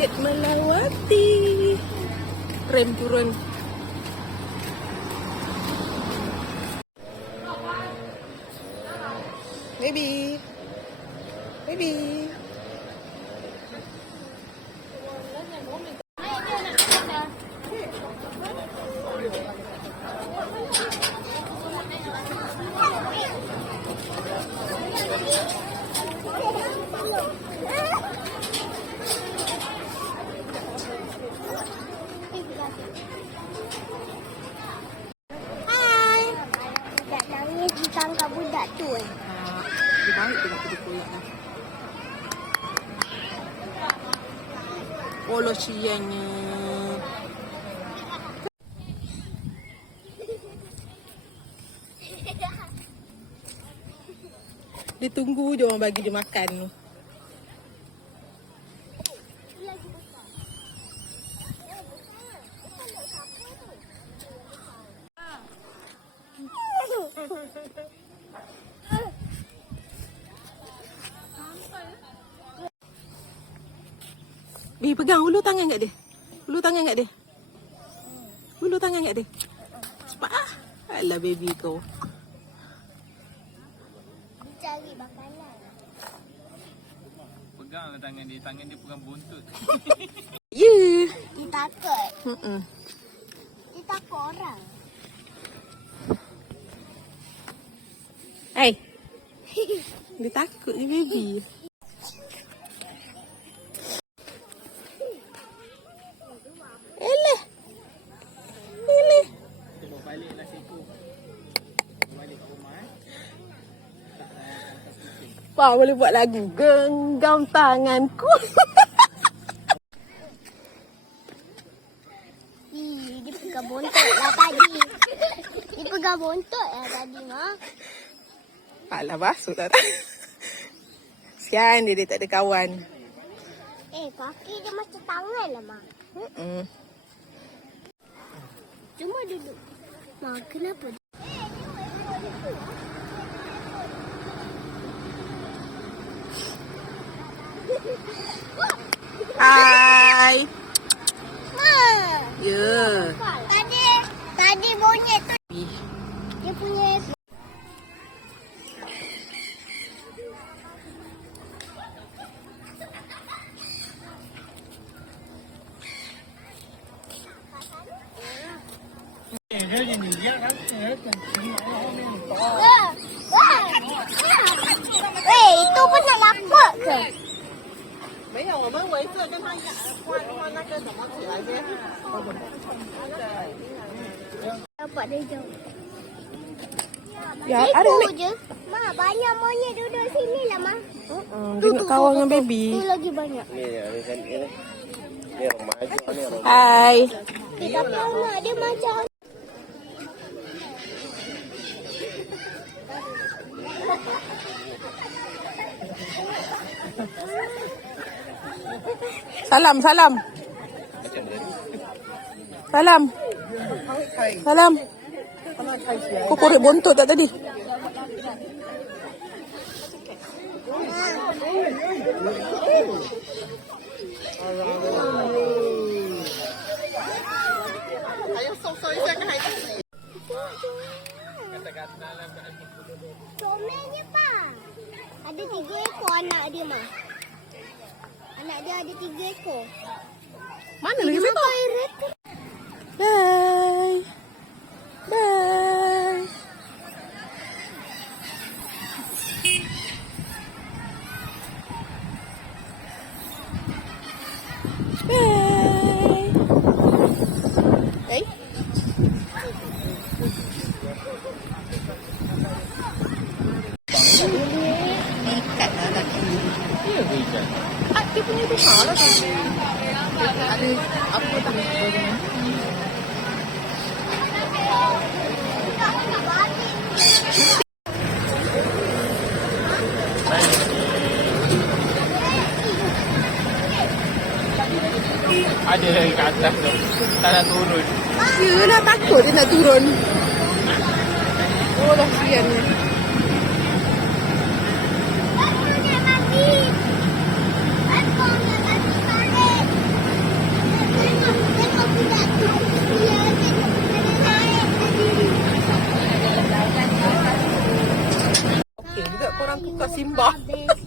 Bukit Melawati. Rem turun. Baby. Baby. Hai. Tak nangis ditangkap budak tu. Dia baik tu nak pergi koyak lah. Polo siangnya. Dia tunggu je orang bagi dia makan tu. Pegang ulu tangan kat dia. Ulu tangan kat dia. Ulu tangan kat dia. Cepat ah. Alah baby kau. Cari makanan. Pegang tangan dia pegang buntut. Ya. Yeah. Dia takut. Hmm. Dia takut orang. Hai. Dia takut ni baby. Elah. Elah. Kita baliklah situ. Balik ke rumah. Pak boleh buat lagu genggam tanganku. Dia pegang bontot lah tadi. Dia pegang bontot lah tadi, Ma. Alah basuh tak. Sian dia tak ada kawan. Kaki dia macam tangan lah, Ma. Cuma duduk. Ma, kenapa? Hai. Ma. Ya. Tadi monyet tu. Dia punya. Itu pun nak lapuk ke? 没有，我们围着跟他换那个怎么起来的？ Dapat dia jauh. Ya, ada Itu ni. je. Ma, banyak monyet duduk sini lah, Ma. Dia nak kawan dengan baby. Tu lagi banyak. Ni remaja ni. Hai. Kita pernah dia macam Salam. Salam. Kau korek bontot tak tadi? comelnya, Pak. Ada 3 ekor anak dia, Ma. Anak dia ada 3 ekor. Mana lagi Dia satu? makan air rata. Bye. Bye. Bye. Hey. Ikat lah kaki. Ya ke ikan? Dia punya besar lah kan. Ada apa tak? Ada lagi kat atas tu. Tak nak turun. Yelah takut dia nak turun. Oh kasihannya. best.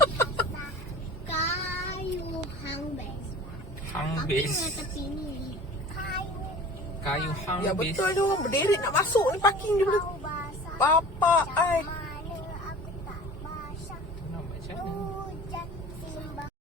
Kayu hang best. Hang Aku base. dengan tepi ni. Kayu hang Ya base. betul tu. Berdiri nak masuk ni parking dia. Basah. Papa ai.